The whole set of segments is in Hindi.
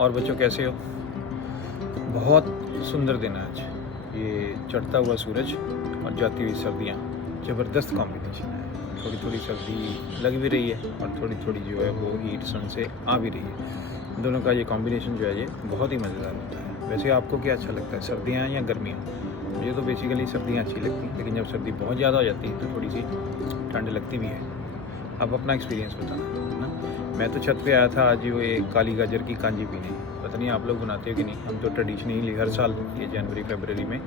और बच्चों कैसे हो? बहुत सुंदर दिन है आज। ये चढ़ता हुआ सूरज और जाती हुई सर्दियाँ, ज़बरदस्त कॉम्बिनेशन है। थोड़ी थोड़ी सर्दी लग भी रही है और थोड़ी थोड़ी जो है वो हीट सन से आ भी रही है। दोनों का ये कॉम्बिनेशन जो है ये बहुत ही मज़ेदार होता है। वैसे आपको क्या अच्छा लगता है, सर्दियाँ या गर्मियाँ? मुझे तो बेसिकली सर्दियाँ अच्छी लगती हैं, लेकिन जब सर्दी बहुत ज़्यादा हो जाती है तो थोड़ी सी ठंड लगती भी है। अब अपना एक्सपीरियंस बताना है ना। मैं तो छत पे आया था आज ये काली गाजर की कांजी पीने। पता नहीं आप लोग बनाते हो कि नहीं। हम तो ट्रेडिशनली हर साल ये जनवरी फरवरी में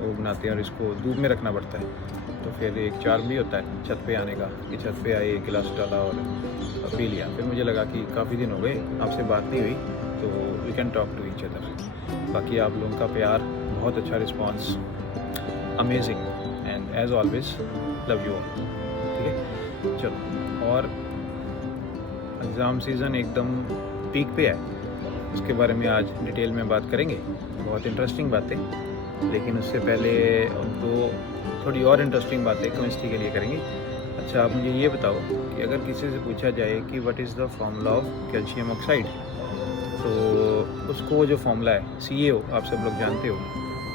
वो बनाते हैं और इसको धूप में रखना पड़ता है। तो फिर एक चार्म भी होता है छत पे आने का कि छत पे आए, एक गिलास डाला और पी लिया। फिर मुझे लगा कि काफ़ी दिन हो गए आपसे बात नहीं हुई, तो we can talk to each other. बाकी आप लोगों का प्यार, बहुत अच्छा response, amazing, and as always love you all. ठीक है, चलो। और एग्ज़ाम सीज़न एकदम पीक पे है, उसके बारे में आज डिटेल में बात करेंगे। बहुत इंटरेस्टिंग बातें, लेकिन उससे पहले तो थोड़ी और इंटरेस्टिंग बातें केमिस्ट्री के लिए करेंगे। अच्छा, आप मुझे ये बताओ कि अगर किसी से पूछा जाए कि what is the formula of calcium oxide, तो उसको जो फॉर्मूला है CaO, आप सब लोग जानते हो।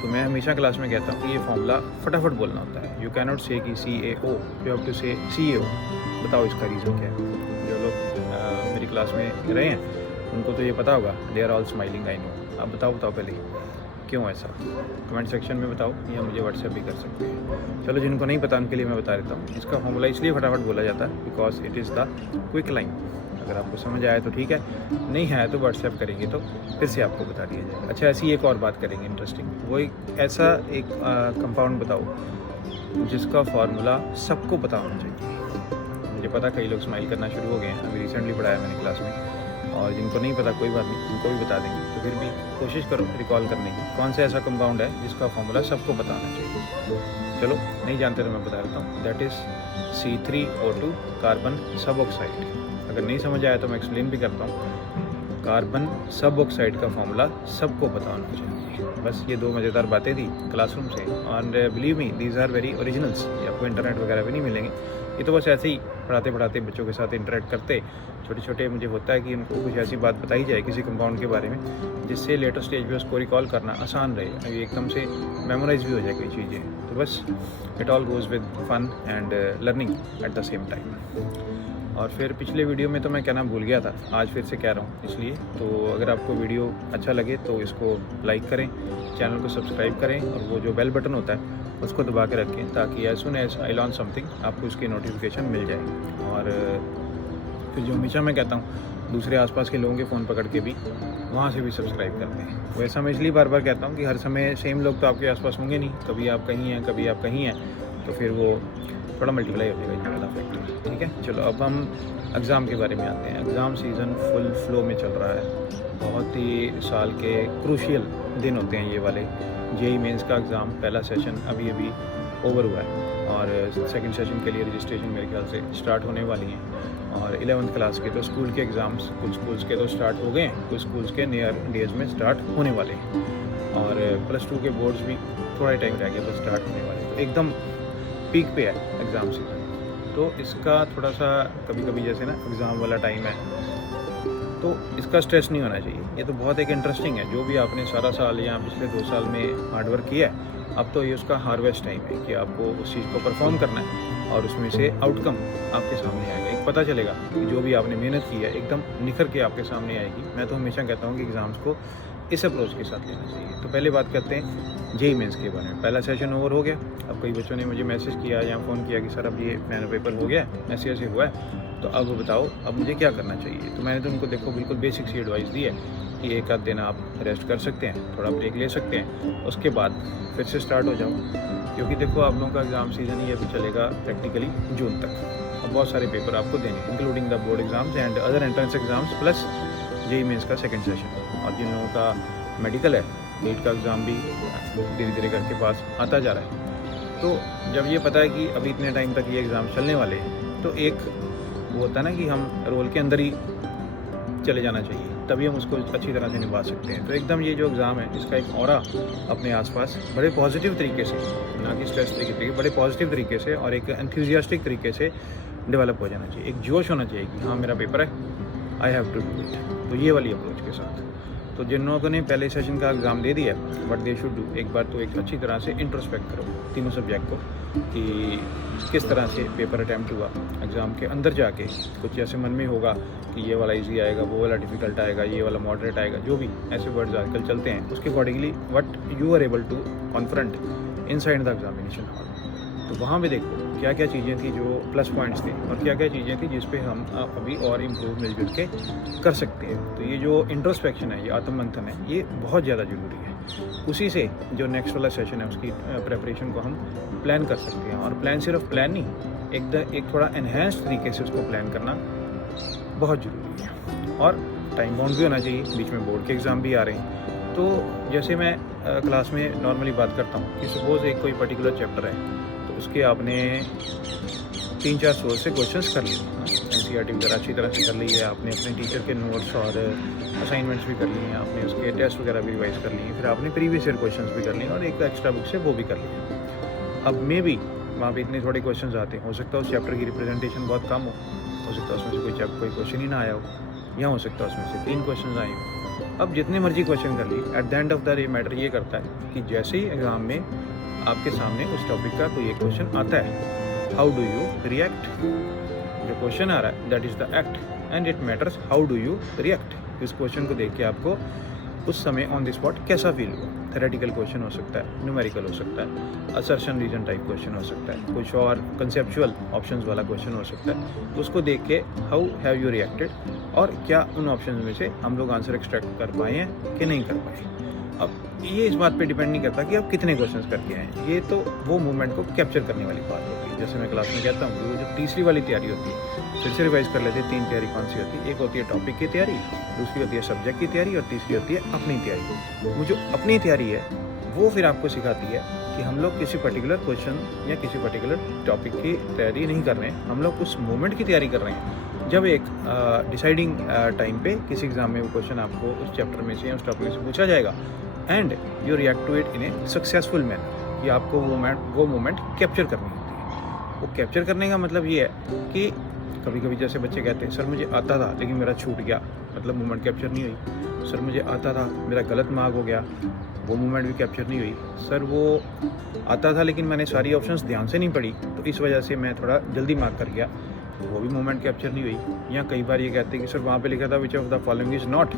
तो मैं हमेशा क्लास में कहता हूँ कि ये फॉर्मूला फटाफट बोलना होता है। यू कैन नॉट से कि CaO, यू हैव टू से CaO। बताओ इसका रीज़न क्या है? जो लोग मेरी क्लास में रहे हैं उनको तो ये पता होगा। They are all smiling, I know. आप बताओ पहले क्यों ऐसा, कमेंट सेक्शन में बताओ या मुझे व्हाट्सएप भी कर सकते हैं। चलो, जिनको नहीं पता उनके लिए मैं बता देता हूँ। इसका फॉर्मूला इसलिए फटाफट बोला जाता है because it is the quick line. अगर आपको समझ आया तो ठीक है, नहीं आया तो व्हाट्सएप करेंगे तो फिर से आपको बता दिया जाएगा। अच्छा, ऐसी एक और बात करेंगे इंटरेस्टिंग। वो एक ऐसा एक कंपाउंड बताओ जिसका फार्मूला सबको पता होना चाहिए। मुझे पता कई लोग स्माइल करना शुरू हो गए हैं, अभी रिसेंटली पढ़ाया मैंने क्लास में। और जिनको नहीं पता कोई बात नहीं, उनको भी बता देंगे। तो फिर भी कोशिश करो रिकॉल करने की, कौन सा ऐसा कंपाउंड है जिसका फार्मूला सबको पता होना चाहिए। चलो, नहीं जानते तो मैं बता देता हूँ। दैट इज़ C3O2 कार्बन सब ऑक्साइड। अगर नहीं समझ आया तो मैं एक्सप्लेन भी करता हूँ। कार्बन सब ऑक्साइड का फार्मूला सबको पता होना चाहिए। बस ये दो मज़ेदार बातें थी क्लासरूम से, और believe me these are very originals. ये आपको इंटरनेट वगैरह पे नहीं मिलेंगे। ये तो बस ऐसे ही पढ़ाते पढ़ाते बच्चों के साथ इंटरेक्ट करते छोटे छोटे, मुझे होता है कि उनको कुछ ऐसी बात बताई जाए किसी कंपाउंड के बारे में जिससे लेटर स्टेज पे उसको रिकॉल करना आसान रहे, एकदम से मेमोराइज भी हो जाए कोई चीज़ें। तो बस it all goes with fun and learning at the same time. और फिर पिछले वीडियो में तो मैं कहना भूल गया था, आज फिर से कह रहा हूँ इसलिए। तो अगर आपको वीडियो अच्छा लगे तो इसको लाइक करें, चैनल को सब्सक्राइब करें और वो जो बेल बटन होता है उसको दबा के रखें, ताकि as soon as I learn something आपको उसकी नोटिफिकेशन मिल जाए। और फिर जो हमेशा मैं कहता हूँ, दूसरे आसपास के लोगों के फ़ोन पकड़ के भी वहाँ से भी सब्सक्राइब करते हैं। वैसा मैं इसलिए बार बार कहता हूँ कि हर समय सेम लोग तो आपके आसपास होंगे नहीं, कभी आप कहीं हैं कभी आप कहीं हैं, तो फिर वो थोड़ा मल्टीप्लाई हो जाएगा ये वाला फैक्टर। ठीक है, चलो अब हम एग्ज़ाम के बारे में आते हैं। एग्ज़ाम सीज़न फुल फ्लो में चल रहा है। बहुत ही साल के क्रूशियल दिन होते हैं ये वाले। JEE मेंस का एग्ज़ाम पहला सेशन अभी ओवर हुआ है और सेकंड सेशन के लिए रजिस्ट्रेशन मेरे ख्याल से स्टार्ट होने वाली हैं। और 11th क्लास के तो स्कूल के एग्ज़ाम्स कुछ स्कूल्स के तो स्टार्ट हो गए हैं, कुछ स्कूल्स के नियर डेज में स्टार्ट होने वाले हैं। और +2 के बोर्ड्स भी थोड़ा टाइम रह गया, बस स्टार्ट होने वाले। तो एकदम पीक पे है एग्ज़ाम सीजन। तो इसका थोड़ा सा कभी कभी जैसे ना एग्ज़ाम वाला टाइम है तो इसका स्ट्रेस नहीं होना चाहिए। ये तो बहुत एक इंटरेस्टिंग है। जो भी आपने सारा साल या पिछले 2 साल में हार्डवर्क किया है, अब तो ये उसका हार्वेस्ट टाइम है कि आपको उस चीज़ को परफॉर्म करना है और उसमें से आउटकम आपके सामने आएगा। एक पता चलेगा कि जो भी आपने मेहनत की है एकदम निखर के आपके सामने आएगी। मैं तो हमेशा कहता हूँ कि एग्ज़ाम्स को इस अप्रोच के साथ लेना चाहिए। तो पहले बात करते हैं JEE मेंस के बारे में। पहला सेशन ओवर हो गया। अब कई बच्चों ने मुझे मैसेज किया या फ़ोन किया कि सर अब ये फाइनल पेपर हो गया, ऐसे ऐसे हुआ है, तो अब बताओ अब मुझे क्या करना चाहिए। तो मैंने तो उनको देखो बिल्कुल बेसिक सी एडवाइस दी है कि एक आध दिन आप रेस्ट कर सकते हैं, थोड़ा ब्रेक ले सकते हैं, उसके बाद फिर से स्टार्ट हो जाओ। क्योंकि देखो आप लोगों का एग्ज़ाम सीज़न ही अभी चलेगा प्रैक्टिकली जून तक। अब बहुत सारे पेपर आपको देने, including the board exams and other entrance exams plus JEE mains का सेकंड सेशन। और जिन लोगों का मेडिकल है, नीट का एग्ज़ाम भी धीरे धीरे करके पास आता जा रहा है। तो जब ये पता है कि अभी इतने टाइम तक ये एग्ज़ाम चलने वाले हैं, तो एक वो होता है ना कि हम रोल के अंदर ही चले जाना चाहिए, तभी हम उसको अच्छी तरह से निभा सकते हैं। तो एकदम ये जो एग्ज़ाम है इसका एक ऑरा अपने आसपास बड़े पॉजिटिव तरीके से, ना कि स्ट्रेस तरीके, बड़े पॉजिटिव तरीके से और एक एंथुजियास्टिक तरीके से डेवलप हो जाना चाहिए। एक जोश होना चाहिए कि हाँ मेरा पेपर है, I have to do it. तो ये वाली अप्रोच के साथ, तो जिन लोगों ने पहले सेशन का एग्ज़ाम दे दिया, बट दे शुड डू, एक बार तो एक अच्छी तरह से इंट्रोस्पेक्ट करो तीनों सब्जेक्ट को कि किस तरह से पेपर अटैम्प्ट हुआ। एग्ज़ाम के अंदर जाके कुछ ऐसे मन में होगा कि ये वाला इजी आएगा, वो वाला डिफ़िकल्ट आएगा, ये वाला मॉडरेट आएगा, जो भी ऐसे वर्ड्स आजकल चलते हैं, उसके accordingly what you are able to confront inside the examination hall. तो वहाँ पे देखो क्या क्या चीज़ें थी जो प्लस पॉइंट्स थे और क्या क्या चीज़ें थी जिस पे हम अभी और इम्प्रूव मिलजुल के कर सकते हैं। तो ये जो इंट्रोस्पेक्शन है, ये आत्ममंथन है, ये बहुत ज़्यादा ज़रूरी है। उसी से जो नेक्स्ट वाला सेशन है उसकी प्रेपरेशन को हम प्लान कर सकते हैं। और प्लान सिर्फ प्लान नहीं, एक थोड़ा एनहेंस्ड तरीके से उसको प्लान करना बहुत ज़रूरी है। और टाइम बाउंड भी होना चाहिए, बीच में बोर्ड के एग्ज़ाम भी आ रहे हैं। तो जैसे मैं क्लास में नॉर्मली बात करता हूँ कि सपोज़ एक कोई पर्टिकुलर चैप्टर है, तो उसके आपने 3-4 सोर्स से क्वेश्चंस कर लिए, एनसीईआरटी वगैरह अच्छी तरह से कर ली है, आपने अपने टीचर के नोट्स और असाइनमेंट्स भी कर लिए हैं, आपने उसके टेस्ट वगैरह भी रिवाइज कर लिए हैं, फिर आपने प्रीवियस ईयर क्वेश्चंस भी कर लिए और एक एक्स्ट्रा बुक से वो भी कर लिए। अब मे भी वहाँ पे इतने थोड़े क्वेश्चंस आते हैं, हो सकता है उस चैप्टर की रिप्रेजेंटेशन बहुत कम हो सकता है उसमें से कोई क्वेश्चन ही ना आया हो, या हो सकता है उसमें से 3 क्वेश्चन आए हो। अब जितने मर्जी क्वेश्चन कर लिए, at the end of the day matter ये करता है कि जैसे ही एग्ज़ाम में आपके सामने उस टॉपिक का कोई एक क्वेश्चन आता है, हाउ डू यू रिएक्ट। जो क्वेश्चन आ रहा है that is the act and it matters how do you react. इस क्वेश्चन को देख के आपको उस समय ऑन द स्पॉट कैसा फील हुआ। थेरेटिकल क्वेश्चन हो सकता है, न्यूमेरिकल हो सकता है, असर्शन रीजन टाइप क्वेश्चन हो सकता है, कुछ और कंसेप्चुअल ऑप्शंस वाला क्वेश्चन हो सकता है। उसको देख के हाउ हैव यू रिएक्टेड, और क्या उन ऑप्शंस में से हम लोग आंसर एक्सट्रैक्ट कर पाए हैं कि नहीं कर पाए। अब ये इस बात पे डिपेंड नहीं करता कि आप कितने क्वेश्चंस करके आए, ये तो वो मूवमेंट को कैप्चर करने वाली बात होती है। जैसे मैं क्लास में कहता हूँ कि वो जो तीसरी वाली तैयारी होती है, फिर से रिवाइज कर लेते हैं। 3 तैयारी कौन सी होती है? एक होती है टॉपिक की तैयारी, दूसरी होती है सब्जेक्ट की तैयारी, और तीसरी होती है अपनी तैयारी। वो जो अपनी तैयारी है वो फिर आपको सिखाती है कि हम लोग किसी पर्टिकुलर क्वेश्चन या किसी पर्टिकुलर टॉपिक की तैयारी नहीं कर रहे हैं, हम लोग उस मोमेंट की तैयारी कर रहे हैं जब एक डिसाइडिंग टाइम पे किसी एग्जाम में वो क्वेश्चन आपको उस चैप्टर में से या उस टॉपिक से पूछा जाएगा, and you react to it in a successful manner, कि आपको वो मोमेंट कैप्चर करनी होती है। वो कैप्चर करने का मतलब ये है कि कभी कभी जैसे बच्चे कहते हैं सर मुझे आता था लेकिन मेरा छूट गया, मतलब मोमेंट कैप्चर नहीं हुई। सर मुझे आता था, मेरा गलत मार्क हो गया, वो मोमेंट भी कैप्चर नहीं हुई। सर वो आता था लेकिन मैंने सारी ऑप्शंस ध्यान से नहीं पढ़ी, तो इस वजह से मैं थोड़ा जल्दी मार्क कर गया, वो भी मोमेंट कैप्चर नहीं हुई। या कई बार ये कहते हैं कि सर वहाँ पे लिखा था which of the following is not,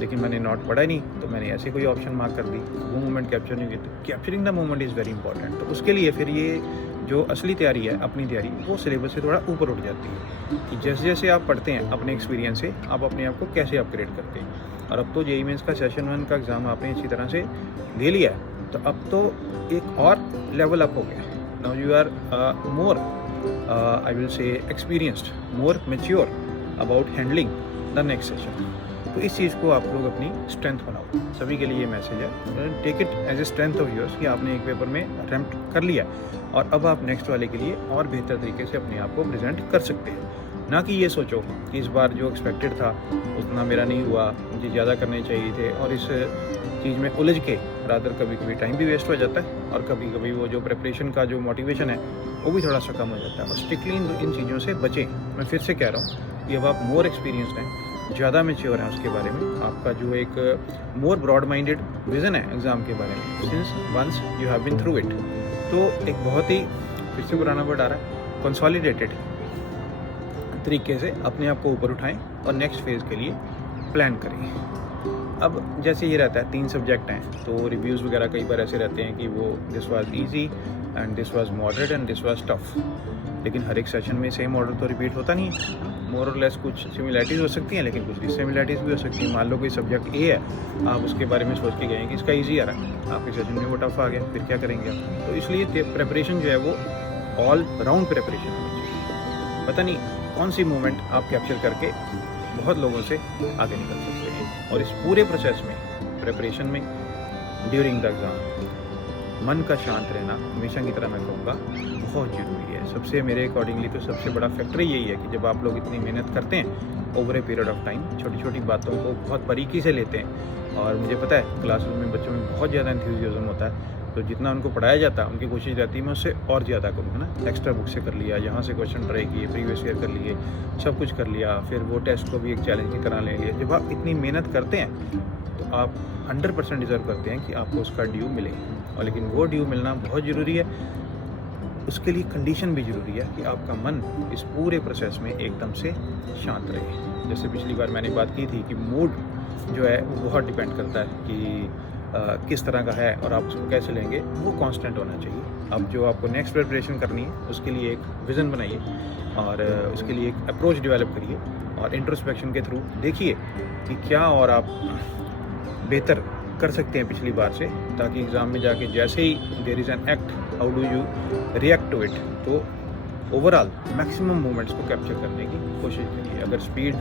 लेकिन मैंने नॉट पढ़ा ही नहीं, तो मैंने ऐसे कोई ऑप्शन मार्क कर दी, वो मोमेंट कैप्चर नहीं हुई। तो capturing the moment is very important. तो उसके लिए फिर ये जो असली तैयारी है, अपनी तैयारी, वो सिलेबस से थोड़ा ऊपर उठ जाती है कि जैसे जैसे आप पढ़ते हैं अपने एक्सपीरियंस से, आप अपने आप को कैसे अपग्रेड करते हैं। और अब तो जेईई मेंस का सेशन 1 का एग्ज़ाम आपने अच्छी तरह से दे लिया है, तो अब तो एक और लेवल अप हो गया। Now you are more I will say experienced, more mature about handling the next session. तो इस चीज़ को आप लोग अपनी स्ट्रेंथ बनाओ। सभी के लिए ये मैसेज है, take it as a strength of yours कि आपने एक पेपर में अटैम्प्ट कर लिया और अब आप नेक्स्ट वाले के लिए और बेहतर तरीके से अपने आप को प्रेजेंट कर सकते हैं। ना कि ये सोचो कि इस बार जो एक्सपेक्टेड था उतना मेरा नहीं हुआ, मुझे ज़्यादा करने चाहिए थे, और इस चीज़ में उलझ के रादर कभी कभी टाइम भी वेस्ट हो जाता है, और कभी कभी वो जो प्रिपरेशन का जो मोटिवेशन है वो भी थोड़ा सा कम हो जाता है। और स्ट्रिक्टली इन चीज़ों से बचें। मैं फिर से कह रहा हूँ कि अब आप मोर एक्सपीरियंसड हैं, ज़्यादा मैच्योर हैं उसके बारे में, आपका जो एक मोर ब्रॉड माइंडेड विज़न है एग्ज़ाम के बारे में, since once you have been through it. तो एक बहुत ही, फिर से पुराना वर्ड आ रहा है, कंसोलिडेटेड तरीके से अपने आप को ऊपर उठाएं और नेक्स्ट फेज़ के लिए प्लान करें। अब जैसे ये रहता है 3 सब्जेक्ट हैं, तो रिव्यूज़ वगैरह कई बार ऐसे रहते हैं कि वो this was easy and this was moderate and this was tough, लेकिन हर एक सेशन में सेम ऑर्डर तो रिपीट होता नहीं है। मोर और लेस कुछ सिमिलैरिटीज़ हो सकती हैं, लेकिन कुछ डिससिमिलैरिटीज़ भी हो सकती हैं। मान लो कोई सब्जेक्ट ए है, आप उसके बारे में सोच के गए हैं कि इसका ईजी आ रहा है, आपके सेशन में वो टफ आ गया, फिर क्या करेंगे आप? तो इसलिए प्रेपरेशन जो है वो ऑल राउंड प्रेपरेशन होनी चाहिए। पता नहीं कौन सी मूवमेंट आप कैप्चर करके बहुत लोगों से आगे निकल सकते हैं। और इस पूरे प्रोसेस में, प्रेपरेशन में, ड्यूरिंग द एग्ज़ाम, मन का शांत रहना हमेशा की तरह मैं कहूँगा बहुत ज़रूरी है। सबसे मेरे अकॉर्डिंगली तो सबसे बड़ा फैक्टर यही है कि जब आप लोग इतनी मेहनत करते हैं over a period of time. छोटी छोटी बातों को बहुत बारीकी से लेते हैं और मुझे पता है क्लासरूम में बच्चों में बहुत ज़्यादा एंथुसियाज्म होता है, तो जितना उनको पढ़ाया जाता है उनकी कोशिश रहती है मैं उससे और ज़्यादा करूँ, है ना। एक्स्ट्रा बुक से कर लिया, यहाँ से क्वेश्चन ट्राई किए, प्रीवियस ईयर कर लिए, सब कुछ कर लिया, फिर वो टेस्ट को भी एक चैलेंज की तरह ले लिया। जब आप इतनी मेहनत करते हैं तो आप 100% डिज़र्व करते हैं कि आपको उसका ड्यू मिले, और लेकिन वो ड्यू मिलना बहुत ज़रूरी है। उसके लिए कंडीशन भी ज़रूरी है कि आपका मन इस पूरे प्रोसेस में एकदम से शांत रहे। जैसे पिछली बार मैंने बात की थी कि मूड जो है वो बहुत डिपेंड करता है कि किस तरह का है और आप उसको कैसे लेंगे, वो कांस्टेंट होना चाहिए। अब जो आपको नेक्स्ट प्रिपरेशन करनी है उसके लिए एक विज़न बनाइए और उसके लिए एक अप्रोच डेवलप करिए और इंट्रोस्पेक्शन के थ्रू देखिए कि क्या और आप बेहतर कर सकते हैं पिछली बार से, ताकि एग्ज़ाम में जाके जैसे ही there is an act, how do you react to it. तो ओवरऑल मैक्सिमम मोमेंट्स को कैप्चर करने की कोशिश करिए। अगर स्पीड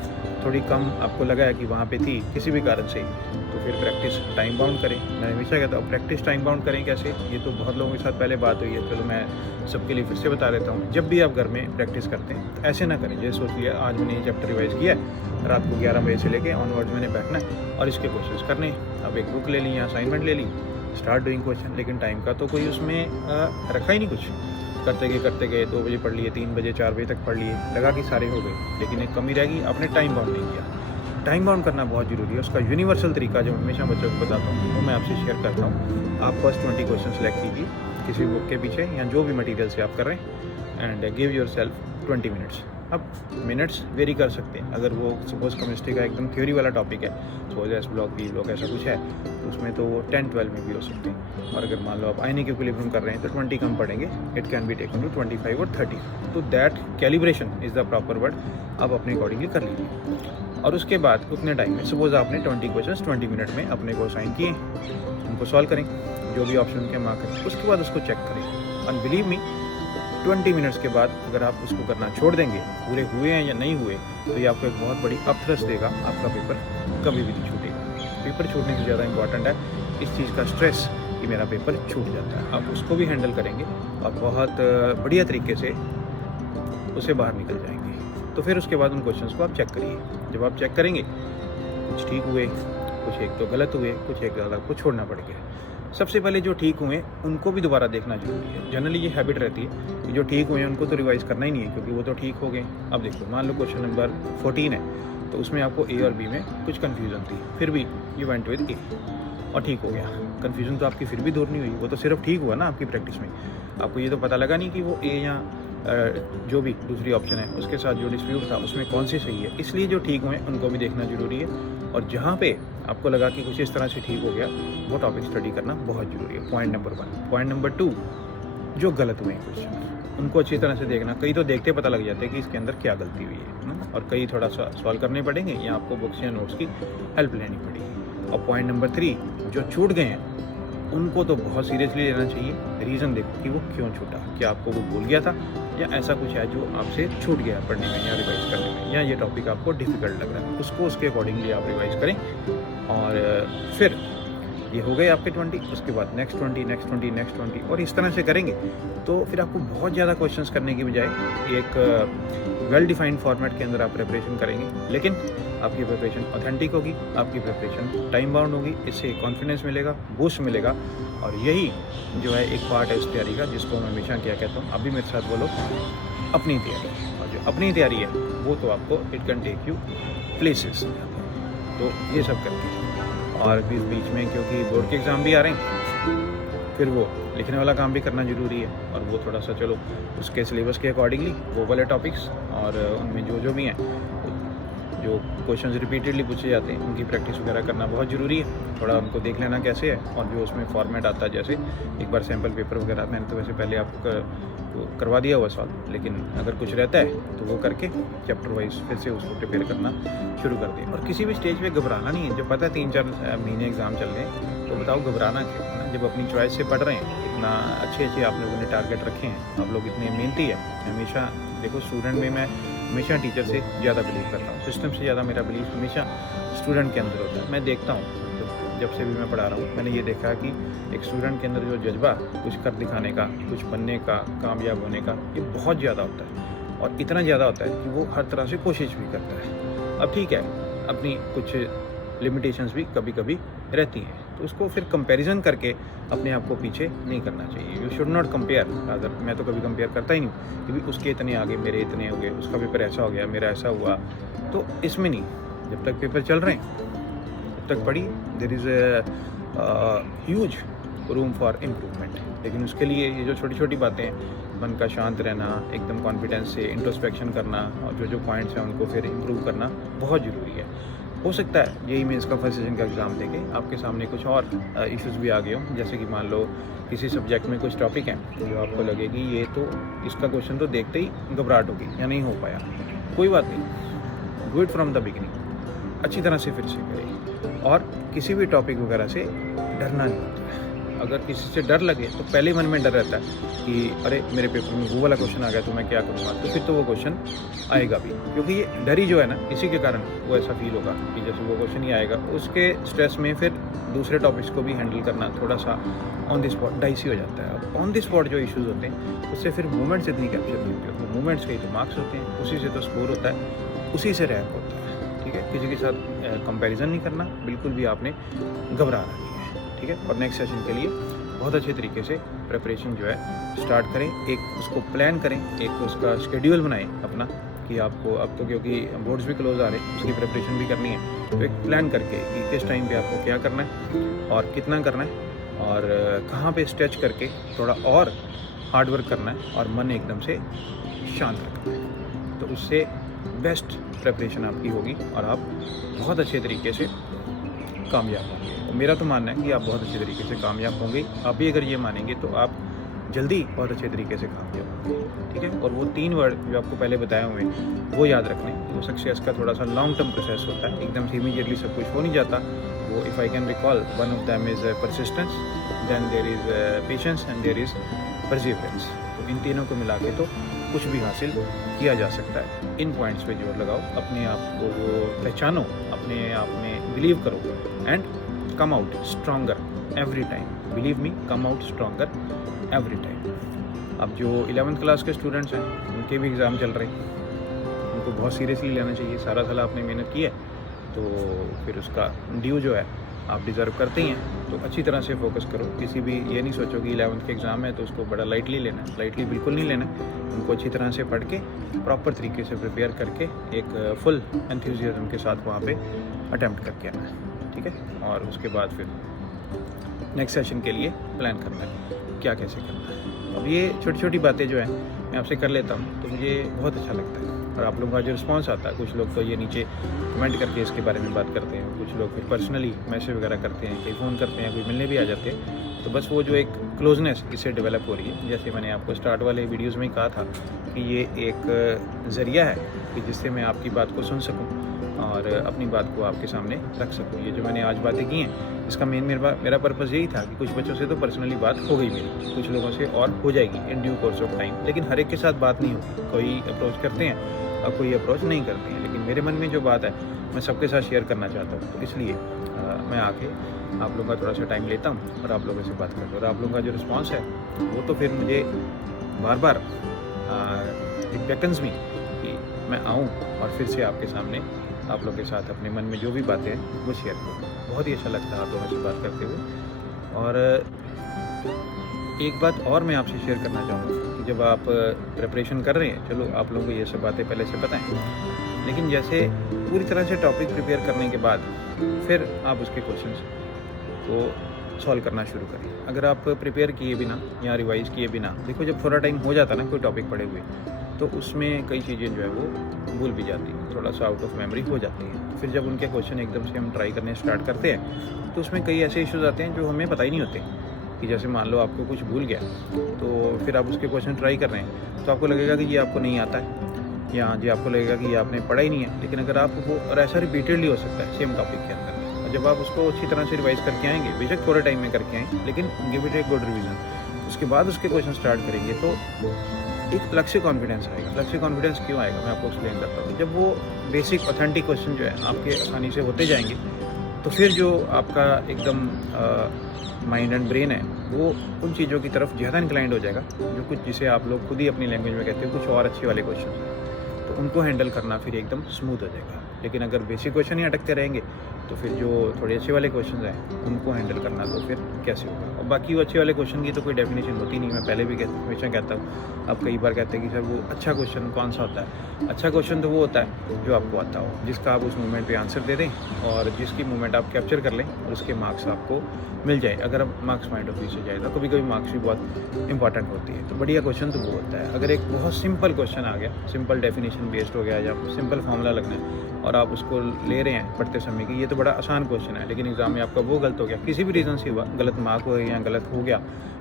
थोड़ी कम आपको लगा है कि वहाँ पे थी किसी भी कारण से, तो फिर प्रैक्टिस टाइम बाउंड करें। मैं हमेशा कहता हूँ प्रैक्टिस टाइम बाउंड करें। कैसे, ये तो बहुत लोगों के साथ पहले बात हुई है, चलो मैं सबके लिए फिर से बता देता हूँ। जब भी आप घर में प्रैक्टिस करते हैं तो ऐसे ना करें जैसे सोच लिया आज मैंने ये चैप्टर रिवाइज किया है, रात को 11 बजे से लेके ऑनवर्ड्स मैंने बैठना है और इसके क्वेश्चन करने हैं। अब एक बुक ले ली या असाइनमेंट ले ली, स्टार्ट डूइंग क्वेश्चन, लेकिन टाइम का तो कोई उसमें रखा ही नहीं कुछ। करते गए 2 बजे पढ़ लिए, 3 बजे 4 बजे तक पढ़ लिए, लगा कि सारे हो गए, लेकिन एक कमी रह गई, आपने टाइम बाउंड नहीं किया। टाइम बाउंड करना बहुत ज़रूरी है। उसका यूनिवर्सल तरीका जो हमेशा बच्चों को बताता हूँ वो मैं आपसे शेयर करता हूँ। आप फर्स्ट 20 क्वेश्चन सेलेक्ट कीजिए किसी बुक के पीछे या जो भी मटेरियल से आप कर रहे हैं, and give your self 20 minutes. अब मिनट्स वेरी कर सकते हैं। अगर वो सपोज केमिस्ट्री का एकदम थ्योरी वाला टॉपिक है, suppose S block B block ऐसा कुछ है, तो उसमें तो वो 10-12 में भी हो सकते हैं। और अगर मान लो आप आयनिक इक्विलिब्रियम कर रहे हैं तो 20 कम पढ़ेंगे, it can be taken to 25 और 30। तो that calibration is the proper word, आप अपने अकॉर्डिंगली कर लीजिए। और उसके बाद उतने टाइम में सपोज आपने 20 क्वेश्चन 20 मिनट में अपने को असाइन किए, उनको सॉल्व करें, जो भी ऑप्शन के मार्क करें, उसके बाद उसको चेक करें। एंड बिलीव मी 20 मिनट्स के बाद अगर आप उसको करना छोड़ देंगे, पूरे हुए हैं या नहीं हुए, तो ये आपको एक बहुत बड़ी अपथ्रस देगा, आपका पेपर कभी भी नहीं छूटेगा। पेपर छूटने से ज़्यादा इंपॉर्टेंट है इस चीज़ का स्ट्रेस कि मेरा पेपर छूट जाता है। आप उसको भी हैंडल करेंगे और बहुत बढ़िया तरीके से उससे बाहर निकल जाएंगे। तो फिर उसके बाद उन क्वेश्चंस को आप चेक करिए। जब आप चेक करेंगे, कुछ ठीक हुए, कुछ एक तो गलत हुए, कुछ एक ज़्यादा आपको छोड़ना पड़ गया। सबसे पहले जो ठीक हुए उनको भी दोबारा देखना जरूरी है। जनरली ये हैबिट रहती है कि जो ठीक हुए हैं उनको तो रिवाइज करना ही नहीं है, क्योंकि वो तो ठीक हो गए। अब देखो, मान लो क्वेश्चन नंबर 14 है, तो उसमें आपको ए और बी में कुछ कन्फ्यूज़न थी, फिर भी यू वेंट विद ए और ठीक हो गया। कन्फ्यूज़न तो आपकी फिर भी दूर नहीं हुई, वो तो सिर्फ ठीक हुआ ना आपकी प्रैक्टिस में। आपको ये तो पता लगा नहीं कि वो ए या जो भी दूसरी ऑप्शन है उसके साथ जो डिस्प्यूट था उसमें कौन सी सही है। इसलिए जो ठीक हुए उनको भी देखना जरूरी है, और जहाँ पे आपको लगा कि कुछ इस तरह से ठीक हो गया, वो टॉपिक स्टडी करना बहुत ज़रूरी है। Point number 1। पॉइंट नंबर 2, जो गलत हुए हैं क्वेश्चन, उनको अच्छी तरह से देखना। कई तो देखते पता लग जाते हैं कि इसके अंदर क्या गलती हुई है ना, और कई थोड़ा सा सॉल्व करने पड़ेंगे या आपको बुक्स या नोट्स की हेल्प लेनी पड़ेगी। और पॉइंट नंबर 3, जो छूट गए हैं उनको तो बहुत सीरियसली लेना चाहिए। रीज़न देखो कि वो क्यों छूटा, क्या आपको वो भूल गया था या ऐसा कुछ है जो आपसे छूट गया पढ़ने में या रिवाइज करने में, या ये टॉपिक आपको डिफ़िकल्ट लग रहा है, उसको उसके अकॉर्डिंगली आप रिवाइज करें। और फिर ये हो गए आपके 20, उसके बाद नेक्स्ट 20, नेक्स्ट 20, नेक्स्ट 20, और इस तरह से करेंगे तो फिर आपको बहुत ज़्यादा क्वेश्चंस करने की बजाय एक वेल डिफाइंड फॉर्मेट के अंदर आप प्रिपरेशन करेंगे। लेकिन आपकी प्रिपरेशन ऑथेंटिक होगी, आपकी प्रिपरेशन टाइम बाउंड होगी, इससे कॉन्फिडेंस मिलेगा, बूस्ट मिलेगा। और यही जो है एक पार्ट है इस तैयारी का, जिसको मैं हमेशा क्या कहता हूँ, अभी मेरे साथ बोलो, अपनी तैयारी। और जो अपनी तैयारी है वो तो आपको it can take you places. तो ये सब करके, और बीच में क्योंकि बोर्ड के एग्ज़ाम भी आ रहे हैं, फिर वो लिखने वाला काम भी करना ज़रूरी है, और वो थोड़ा सा चलो उसके सिलेबस के अकॉर्डिंगली वो वाले टॉपिक्स और उनमें जो भी हैं, जो क्वेश्चंस रिपीटेडली पूछे जाते हैं उनकी प्रैक्टिस वगैरह करना बहुत ज़रूरी है। थोड़ा उनको देख लेना कैसे है, और जो उसमें फॉर्मेट आता है, जैसे एक बार सैम्पल पेपर वगैरह मैंने तो वैसे पहले आपको करवा दिया हुआ सॉल्व, लेकिन अगर कुछ रहता है तो वो करके चैप्टर वाइज फिर से उसको प्रिपेयर करना शुरू कर दें। और किसी भी स्टेज पे घबराना नहीं है। जब पता है 3-4 महीने एग्ज़ाम चल रहे हैं, तो बताओ घबराना क्यों है ना। जब अपनी चॉइस से पढ़ रहे हैं, इतना अच्छे आप लोगों ने टारगेट रखे हैं, आप लोग इतने मेहनती है। हमेशा देखो, स्टूडेंट में मैं हमेशा टीचर से ज़्यादा बिलीव करता हूँ, सिस्टम से ज़्यादा मेरा बिलीव हमेशा स्टूडेंट के अंदर होता है। मैं देखता हूँ जब से भी मैं पढ़ा रहा हूँ, मैंने ये देखा कि एक स्टूडेंट के अंदर जो जज्बा कुछ कर दिखाने का, कुछ बनने का, कामयाब होने का, ये बहुत ज़्यादा होता है। और इतना ज़्यादा होता है कि वो हर तरह से कोशिश भी करता है। अब ठीक है, अपनी कुछ लिमिटेशंस भी कभी कभी रहती हैं, तो उसको फिर कंपैरिजन करके अपने आप को पीछे नहीं करना चाहिए। You should not compare. अगर मैं तो कभी कंपेयर करता ही नहीं कि भी उसके इतने आगे, मेरे इतने हो गए, उसका पेपर ऐसा हो गया, मेरा ऐसा हुआ, तो इसमें नहीं। जब तक पेपर चल रहे हैं तब तक पढ़िए। There is huge room for improvement. लेकिन उसके लिए ये जो छोटी छोटी बातें हैं, मन का शांत रहना, एकदम कॉन्फिडेंस से इंट्रोस्पेक्शन करना, और जो पॉइंट्स हैं उनको फिर इम्प्रूव करना बहुत ज़रूरी है। हो सकता है यही मीन्स का फर्स्ट सेशन का एग्ज़ाम देके आपके सामने कुछ और इश्यूज़ भी आ गए हों। जैसे कि मान लो किसी सब्जेक्ट में कुछ टॉपिक हैं जो आपको लगे कि ये तो इसका क्वेश्चन तो देखते ही घबराहट होगी या नहीं हो पाया। कोई बात नहीं, do it from the beginning, अच्छी तरह से फिर से करें। और किसी भी टॉपिक वगैरह से डरना नहीं होता है। अगर किसी से डर लगे तो पहले मन में डर रहता है कि अरे मेरे पेपर में वो वाला क्वेश्चन आ गया तो मैं क्या करूँगा, तो फिर तो वो क्वेश्चन आएगा भी। क्योंकि ये डर ही जो है ना, इसी के कारण वो ऐसा फील होगा कि जैसे वो क्वेश्चन ही आएगा। उसके स्ट्रेस में फिर दूसरे टॉपिक्स को भी हैंडल करना थोड़ा सा ऑन द स्पॉट डाइसी हो जाता है। ऑन द स्पॉट जो इश्यूज़ होते हैं उससे फिर मूवमेंट्स इतनी कैप्चर नहीं होती। वो मूवमेंट्स के ही तो मार्क्स होते हैं, उसी से तो स्कोर होता है, उसी से रैंक होता है। ठीक है, किसी के साथ कंपैरिजन नहीं करना, बिल्कुल भी आपने घबराना नहीं है। ठीक है, और नेक्स्ट सेशन के लिए बहुत अच्छे तरीके से प्रिपरेशन जो है स्टार्ट करें। एक उसको प्लान करें, एक उसका शेड्यूल बनाएं अपना कि आपको अब तो, क्योंकि बोर्ड्स भी क्लोज आ रहे हैं, उसकी प्रिपरेशन भी करनी है, तो एक प्लान करके कि किस टाइम पे आपको क्या करना है और कितना करना है और कहाँ पे स्ट्रेच करके थोड़ा और हार्ड वर्क करना है और मन एकदम से शांत रखना है। तो उससे बेस्ट प्रिपरेशन आपकी होगी और आप बहुत अच्छे तरीके से कामयाब होंगे। मेरा तो मानना है कि आप बहुत अच्छे तरीके से कामयाब होंगे। आप भी अगर ये मानेंगे तो आप जल्दी बहुत अच्छे तरीके से कामयाब होंगे। ठीक है, और वो 3 वर्ड जो आपको पहले बताए हुए हैं वो याद रखने। वो सक्सेस का थोड़ा सा लॉन्ग टर्म प्रोसेस होता है, एकदम से इमीडिएटली सब कुछ हो नहीं जाता। वो if I can recall, one of them is persistence, then there is patience and there is perseverance. तो इन तीनों को मिला के तो कुछ भी हासिल किया जा सकता है। इन पॉइंट्स पे जोर लगाओ, अपने आप को पहचानो, अपने आप में बिलीव करो and come out stronger every time. Believe me, come out stronger every time. अब जो 11th क्लास के स्टूडेंट्स हैं उनके भी एग्ज़ाम चल रहे हैं, उनको बहुत सीरियसली लेना चाहिए। सारा साल आपने मेहनत की है तो फिर उसका ड्यू जो है आप डिज़र्व करते ही हैं। तो अच्छी तरह से फोकस करो। किसी भी ये नहीं सोचो कि 11th के एग्ज़ाम है तो उसको बड़ा लाइटली लेना है। लाइटली बिल्कुल नहीं लेना है। उनको अच्छी तरह से पढ़ के प्रॉपर तरीके से प्रिपेयर करके एक फुल एंथुजियाज्म के साथ वहाँ पे अटैम्प्ट करके आना है। ठीक है, और उसके बाद फिर नेक्स्ट सेशन के लिए प्लान करना है क्या कैसे करना है। अब ये छोटी छोटी बातें जो है मैं आपसे कर लेता हूँ तो मुझे बहुत अच्छा लगता है। और आप लोगों का जो रिस्पांस आता है, कुछ लोग तो ये नीचे कमेंट करके इसके बारे में बात करते हैं, कुछ लोग फिर पर्सनली मैसेज वगैरह करते हैं, कोई फ़ोन करते हैं, कोई मिलने भी आ जाते हैं। तो बस वो जो एक क्लोजनेस इससे डेवलप हो रही है। जैसे मैंने आपको स्टार्ट वाले वीडियोज़ में कहा था कि ये एक ज़रिया है कि जिससे मैं आपकी बात को सुन सकूँ और अपनी बात को आपके सामने रख सकूँ। ये जो मैंने आज बातें की हैं इसका मेरा पर्पज़ यही था कि कुछ बच्चों से तो पर्सनली बात हो गई मेरी, कुछ लोगों से और हो जाएगी in due course of time. लेकिन हर एक के साथ बात नहीं होती, कोई अप्रोच करते हैं और कोई अप्रोच नहीं करते हैं। लेकिन मेरे मन में जो बात है मैं सबके साथ शेयर करना चाहता हूँ। तो इसलिए मैं आके आप लोगों का थोड़ा सा टाइम लेता हूँ और आप लोगों से बात करता हूँ। और आप लोगों का जो रिस्पॉन्स है वो तो फिर मुझे बार बार इट बेकन्स मी कि मैं आऊँ और फिर से आपके सामने आप लोगों के साथ अपने मन में जो भी बातें हैं वो शेयर करूँ। बहुत ही अच्छा लगता है आप लोगों से बात करते हुए। और एक बात और मैं आपसे शेयर करना चाहूँगा कि जब आप प्रिपरेशन कर रहे हैं, चलो आप लोगों को ये सब बातें पहले से पता हैं, लेकिन जैसे पूरी तरह से टॉपिक प्रिपेयर करने के बाद फिर आप उसके क्वेश्चंस को सॉल्व करना शुरू करें। अगर आप प्रिपेयर किए बिना या रिवाइज़ किए बिना, देखो जब थोड़ा टाइम हो जाता ना कोई टॉपिक पढ़े हुए तो उसमें कई चीज़ें जो है वो भूल भी जाती हैं, थोड़ा सा आउट ऑफ मेमोरी हो जाती है। फिर जब उनके क्वेश्चन एकदम से हम ट्राई करने स्टार्ट करते हैं तो उसमें कई ऐसे इश्यूज आते हैं जो हमें पता ही नहीं होते कि जैसे मान लो आपको कुछ भूल गया तो फिर आप उसके क्वेश्चन ट्राई कर रहे हैं तो आपको लगेगा कि ये आपको नहीं आता है या जी आपको लगेगा कि ये आपने पढ़ा ही नहीं है। लेकिन अगर आप वो, और ऐसा रिपीटेडली हो सकता है सेम टॉपिक के अंदर, और जब आप उसको अच्छी तरह से रिवाइज करके आएंगे, बेशक थोड़े टाइम में करके आएंगे लेकिन give it a good revision, उसके बाद उसके क्वेश्चन स्टार्ट करेंगे तो एक अलग से कॉन्फिडेंस आएगा। अलग से कॉन्फिडेंस क्यों आएगा मैं आपको एक्सप्लेन करता हूँ। जब वो बेसिक ऑथेंटिक क्वेश्चन जो है आपके आसानी से होते जाएंगे तो फिर जो आपका एकदम माइंड एंड ब्रेन है वो उन चीज़ों की तरफ ज़्यादा इंक्लाइंड हो जाएगा जो कुछ जिसे आप लोग खुद ही अपनी लैंग्वेज में कहते हो कुछ और अच्छे वाले क्वेश्चन। तो तो उनको हैंडल करना फिर एकदम स्मूथ हो जाएगा। लेकिन अगर बेसिक क्वेश्चन ही अटकते रहेंगे तो फिर जो थोड़े अच्छे वाले क्वेश्चन हैं उनको हैंडल करना तो फिर कैसे होगा। और बाकी वो अच्छे वाले क्वेश्चन की तो कोई डेफिनेशन होती नहीं, मैं पहले भी हमेशा कहता हूँ। आप कई बार कहते हैं कि सर वो अच्छा क्वेश्चन कौन सा होता है। अच्छा क्वेश्चन तो वो होता है जो आपको आता हो, जिसका आप उस मोमेंट पे आंसर दे दें और जिसकी मोमेंट आप कैप्चर कर लें और उसके मार्क्स आपको मिल जाए। अगर आप मार्क्स पॉइंट ऑफ व्यू से जाए तो कभी कभी मार्क्स भी बहुत इंपॉर्टेंट होती है। तो बढ़िया क्वेश्चन तो वो होता है। अगर एक बहुत सिंपल क्वेश्चन आ गया, सिंपल डेफिनेशन बेस्ड हो गया या सिंपल फार्मूला लगना है और आप उसको ले रहे हैं पढ़ते समय कि ये तो बड़ा आसान क्वेश्चन है, लेकिन एग्जाम में आपका वो गलत हो गया, किसी भी रीज़न से हुआ, गलत मार्क हो या गलत हो गया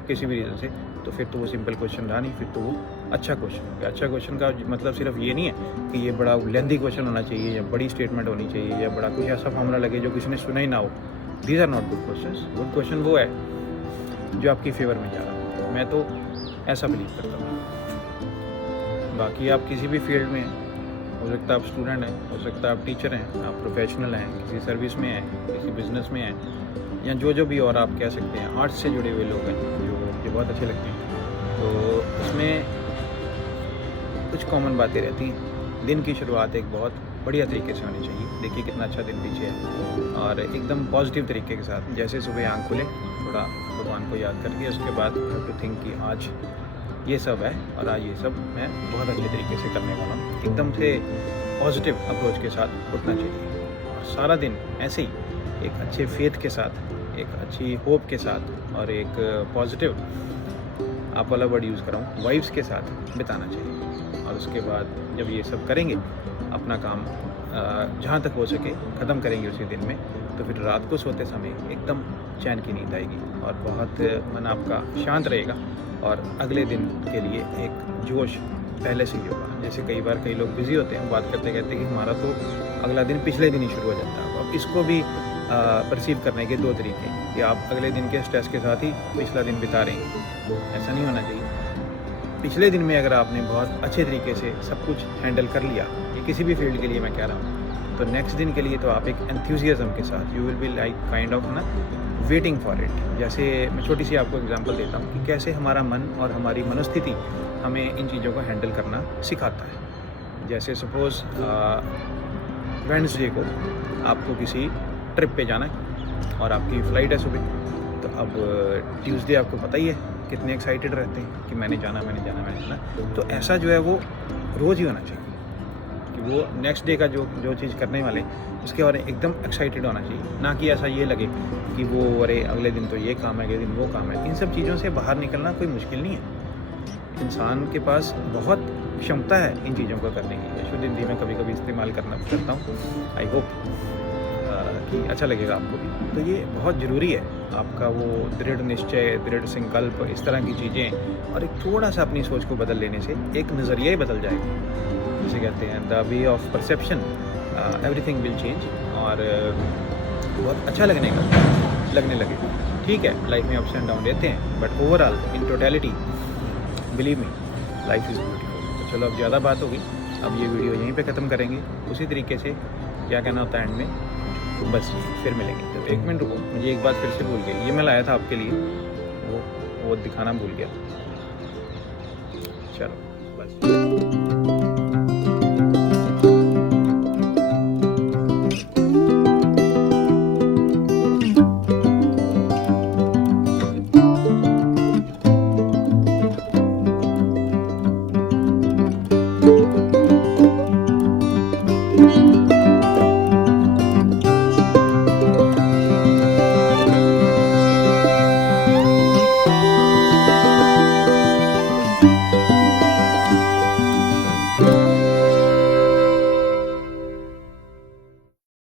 किसी भी रीज़न से, तो फिर तो वो सिंपल क्वेश्चन रहा नहीं, फिर तो वो अच्छा क्वेश्चन हो गया। अच्छा क्वेश्चन का मतलब सिर्फ ये नहीं है कि ये बड़ा लेंथी क्वेश्चन होना चाहिए या बड़ी स्टेटमेंट होनी चाहिए या बड़ा कुछ ऐसा फार्मूला लगे जो किसी ने सुना ही ना हो। These are not good question. Good question वो है जो आपकी फेवर में जा रहा है। मैं तो ऐसा बिलीव करता हूँ। बाकी आप किसी भी फील्ड में, हो सकता है आप स्टूडेंट हैं, हो सकता है आप टीचर हैं, आप प्रोफेशनल हैं, किसी सर्विस में हैं, किसी बिजनेस में हैं, या जो भी और आप कह सकते हैं आर्ट्स से जुड़े हुए लोग हैं जो मुझे बहुत अच्छे लगते हैं। तो उसमें कुछ कॉमन बातें रहती हैं। दिन की शुरुआत एक बहुत बढ़िया तरीके से होनी चाहिए। देखिए कितना अच्छा दिन पीछे है, और एकदम पॉजिटिव तरीके के साथ, जैसे सुबह आँख खुले थोड़ा भगवान को याद करके उसके बाद हैव टू थिंक कि आज ये सब है और आज ये सब मैं बहुत अच्छे तरीके से करने वाला हूँ। एकदम से पॉजिटिव अप्रोच के साथ उठना चाहिए और सारा दिन ऐसे ही एक अच्छे फेथ के साथ, एक अच्छी होप के साथ और एक पॉजिटिव, आप वाला वर्ड यूज़ कर रहा हूँ, वाइब्स के साथ बिताना चाहिए। और उसके बाद जब ये सब करेंगे, अपना काम जहाँ तक हो सके ख़त्म करेंगे उसी दिन में, तो फिर रात को सोते समय एकदम चैन की नींद आएगी और बहुत मन आपका शांत रहेगा और अगले दिन के लिए एक जोश पहले से ही होगा। जैसे कई बार कई लोग बिज़ी होते हैं, बात करते कहते हैं कि हमारा तो अगला दिन पिछले दिन ही शुरू हो जाता है। अब इसको भी परसीव करने के दो तरीके कि आप अगले दिन के स्ट्रेस के साथ ही पिछला दिन बिता रहे हैं, ऐसा नहीं होना चाहिए। पिछले दिन में अगर आपने बहुत अच्छे तरीके से सब कुछ हैंडल कर लिया, ये किसी भी फील्ड के लिए मैं कह रहा हूँ, तो नेक्स्ट दिन के लिए तो आप एक एंथुसियाज्म के साथ, you will be like kind of ना वेटिंग फॉर इट। जैसे मैं छोटी सी आपको एग्जांपल देता हूँ कि कैसे हमारा मन और हमारी मनोस्थिति हमें इन चीज़ों को हैंडल करना सिखाता है। जैसे सपोज़ वेडनेसडे को आपको किसी ट्रिप पे जाना है और आपकी फ़्लाइट है सुबह, तो अब ट्यूसडे आपको पता ही है कितने एक्साइटेड रहते हैं कि मैंने जाना। तो ऐसा जो है वो रोज़ ही होना चाहिए कि वो नेक्स्ट डे का जो चीज़ करने वाले उसके बारे में एकदम एक्साइटेड होना चाहिए, ना कि ऐसा ये लगे कि वो अरे अगले दिन तो ये काम है, अगले दिन वो काम है। इन सब चीज़ों से बाहर निकलना कोई मुश्किल नहीं है। इंसान के पास बहुत क्षमता है इन चीज़ों को करने की। यशु हिंदी में कभी कभी इस्तेमाल करता हूँ। आई होप कि अच्छा लगेगा आपको भी। तो ये बहुत ज़रूरी है, आपका वो दृढ़ निश्चय, दृढ़ संकल्प, इस तरह की चीज़ें, और एक थोड़ा सा अपनी सोच को बदल लेने से एक नज़रिया ही बदल जाएगा। जिसे कहते हैं the way of perception, everything will change, और बहुत अच्छा लगने लगेगा। ठीक है, लाइफ में अप्स एंड डाउन रहते हैं, but overall in totality believe me life is beautiful. तो चलो अब ज़्यादा बात होगी, अब ये वीडियो यहीं पे ख़त्म करेंगे। उसी तरीके से क्या कहना होता है एंड में, तो बस फिर मिलेंगे। तो एक मिनट रुको, मुझे एक बात फिर से भूल गई, ये मैं लाया था आपके लिए, वो दिखाना भूल गया। चलो बस।